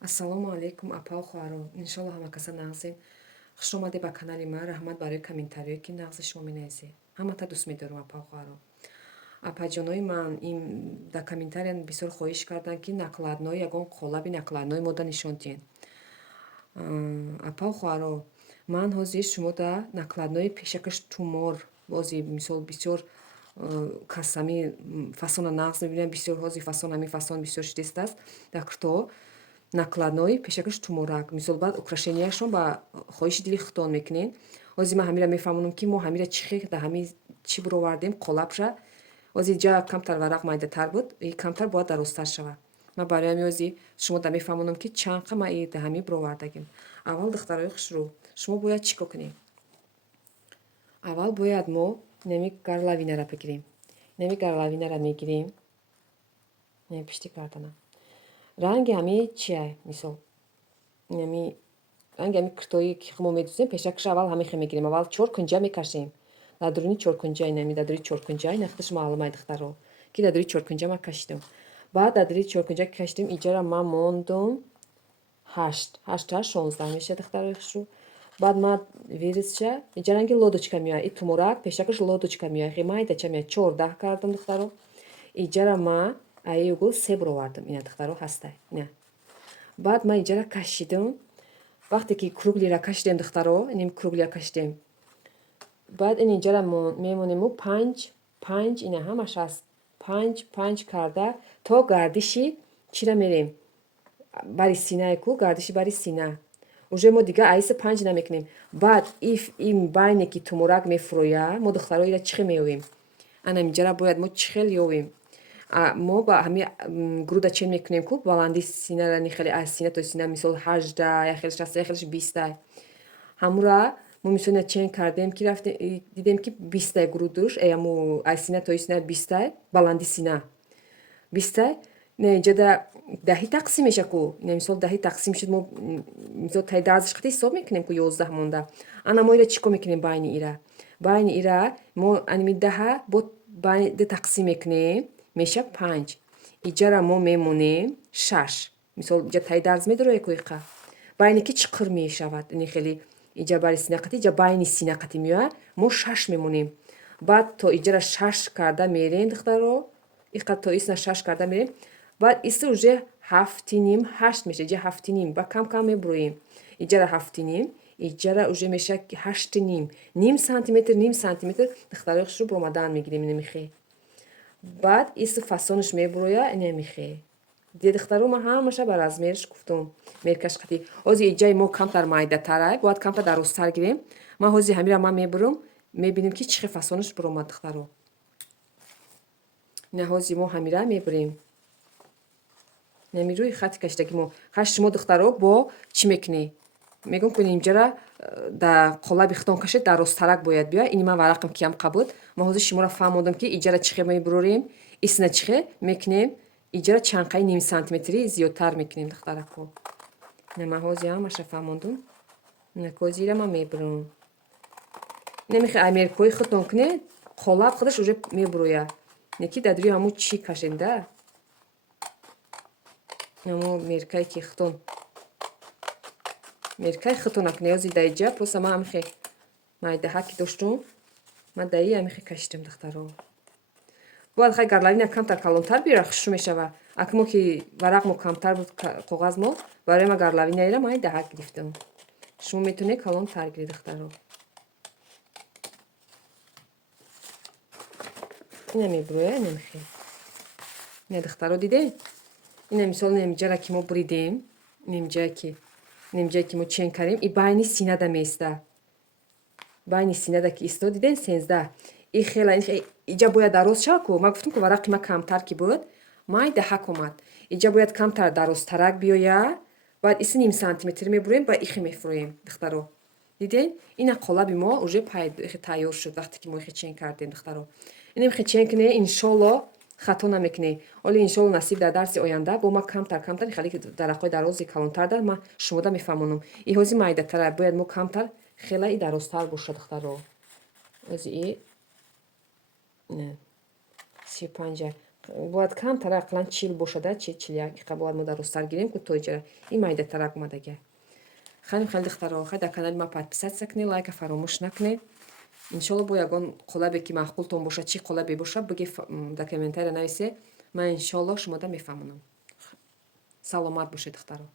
Ассалому алейкум апау хуаро. Иншаллоҳ ҳама каса нағзем. Хуш омаде ба канали ман. Раҳмат барои комментариё ки нағзи шумо менависед. Ҳамата дӯст медорам апау хуаро. Апаҷонои ман ин дар комментария бисёр хоҳиш карданд ки накладнои ягон қолаби накладнои мода нишон диҳед. Апау хуаро, ман ҳозир шумо да накладнои пешакаш тумор бози мисол бисёр касами фасона нағз мебинам. Бисёр ҳозир фасон ҳамин фасон бисёр шидест аст. Дар накладнои пешакаш туморак мисол баъд украшенияшон ба хоҳиши дили худтон мекунед. Ҳозир ман ҳамира мефаҳмонам ки мо ҳамира чӣ хел да ҳамин чӣ бировардем қолабша. ҳозир ҷа камтар варақ майдатар буд, и камтар бояд дарозтар шавад. Ман барои ҳамин ҳозир шумо да мефаҳмонам ки чанқа ман да ҳамин бировардагим. Аввал духтарои хушрӯ, шумо бояд чӣ кор кунем? Аввал бояд мо нами гарлавинара бигирем. Нами гарлавинара мегирем. Не пишти кардана. ранги ҳамин чия мисол ҳамин ранги ҳамин киртои ки мо медӯзем пешакаш аввал ҳамин хел мегирем. аввал 4 кунҷа мекашем. дар дуруни 4 кунҷаи нами дар дуруни 4 кунҷаи нахташ маълумай духтаро ки дар дуруни 4 кунҷа ман кашидам. баъд дар дуруни 4 кунҷа ки кашидем иҷара ман мондум 8 16 меша духтарои хушрӯ. баъд ман вирисша иҷа ранги лодочка меояд. И туморак пешакаш лодочка меояд. майдача меояд. 14 кардам духтаро. иҷара ман аи угул 3 бировардам. ина духтаро ҳастай. ина баъд ман иҷара кашидам. вақте ки круглира кашидем духтаро, иним круглира кашидем. баъд ин иҷара мемонему 5 ина ҳамаш аст. 5 карда то гардиши чира мерем. бари синае ку гардиши бари сина. уже мо дига аиси 5 намекунем. баъд ин байне ки туморак мефуроя, мо духтаро ира чӣ хел меёвем? ана иҷара бояд мо чӣ хел ёвем? мо ба ҳамин груда чен мекунем ку баланди синара нихеле аз сина то сина мисол 18 яхелаш 16 яхелаш 20 ҳамура мо мисол ина чен кардем ки рафтем дидем ки 20 груд душ яму аз сина то сина 20 баланди сина 20 не иҷада даҳи тақсим меша ку ина мисол даҳи тақсим шуд. мо мисол таи дарзаш қати ҳисоб мекунем ку 11 монда. ана мо ира чӣ кор мекунем? байни ира мо аними даҳа бо байни тақсим мекунем меша 5. иҷара мо мемонем 6. мисол иҷа таи дарз медорое ку иқа байне ки чиқир мешавад. ини хеле иҷа бари синақати иҷа байни синақати меояд. мо 6 мемонем. баъд то иҷара 6 карда мерем духтаро. иқа то исна 6 карда мерем. баъд иса уже 7.5 8 меша. иҷа 7.5 ба кам мебуроем. иҷара 7.5 иҷара уже меша 8.5 ним сантиметр духтарои хушрӯ бомадан мегирем. ина мехе баъд иса фасонаш мебуроя. ина мехе ди духтаро ман ҳамаша ба размериш гуфтум. меркаш қати ҳозир иҷаи мо камтар майдатара бояд камтар дарозтар гирем. ман ҳозир ҳамира ман мебурам мебинем ки чӣ хел фасонаш биромад духтаро. ина ҳозир мо ҳамира мебурем. нами рӯи хати кашидаги мо хаш шумо духтаро бо чӣ мекунед? мегум ку инҷара да қолаби худтон кашед дарозтарак бояд биёяд. ини ман варақам киям қабуд. ман ҳозир шуморо фаҳмондам ки иҷара чӣ хел мебурорем, исна чӣ хел мекунем. иҷара чанқаи ним сантиметри зиёдтар мекунем духтарако. ина ман ҳозир ҳамаша фаҳмондум. ина ҳозира ман мебурам. ина мехе америкои худтон кунед қолаб худаш уже мебурояд. не ки дар дуруи ҳамун чӣ кашенда. ҳамун меркае ки худтон меркаи худтонак не ҳозир дар иҷа просто ман ҳамихе майдаҳа ки доштум ман дар и ҳамихе кашидам духтаро. бояд хай гарлавина камтар калонтар биёра хушрӯ мешава. ака мо ки варақ мо камтар буд коғаз мо барои ман гарлавинаира ман даҳа гирифтам. шумо метавонед калонтар гиред духтаро. ина мебуроя. ина мехе ина духтаро дидед. ина мисол намиҷара ки мо буридем. намиҷае ки мо чен кардем и байни синада меиста. байни синада ки истод диден 13. и хела иҷа бояд дароз шава ку ман гуфтам ку варақи ман камтар ки буд май даҳак омад. иҷа бояд камтар дарозтарак биёяд. баъд иса ним сантиметр мебуроем ба ихе мефуроем духтаро. диден ина қолаби мо уже тайёр шуд. вақте ки мо ихе чен кардем духтаро. ина мехе чен кунед иншолло хато намекунед. оли иншолло насиб дар дарси оянда бо ма камтар хали дарақҳои дарози калонтар дар ма шумода мефаҳмонам. и ҳозир майдатара бояд мо камтар хела и дарозтар бошад духтаро. ҳозир 35 бояд камтар ақлан 40 бошада, 41 дақиқа бояд мо дар рӯз сар гирем ки то иҷора ин майдатарак омадага. Хеле духтаро, хай дар канали ма подписатсия кунед, лайка фаромӯш накунед. Иншолло бо ягон қолабе ки маъқултон боша, чӣ қолабе боша биги дар комментария нависе. Ман иншолло шумода мефаҳмонам. Саломат бошед духтаро.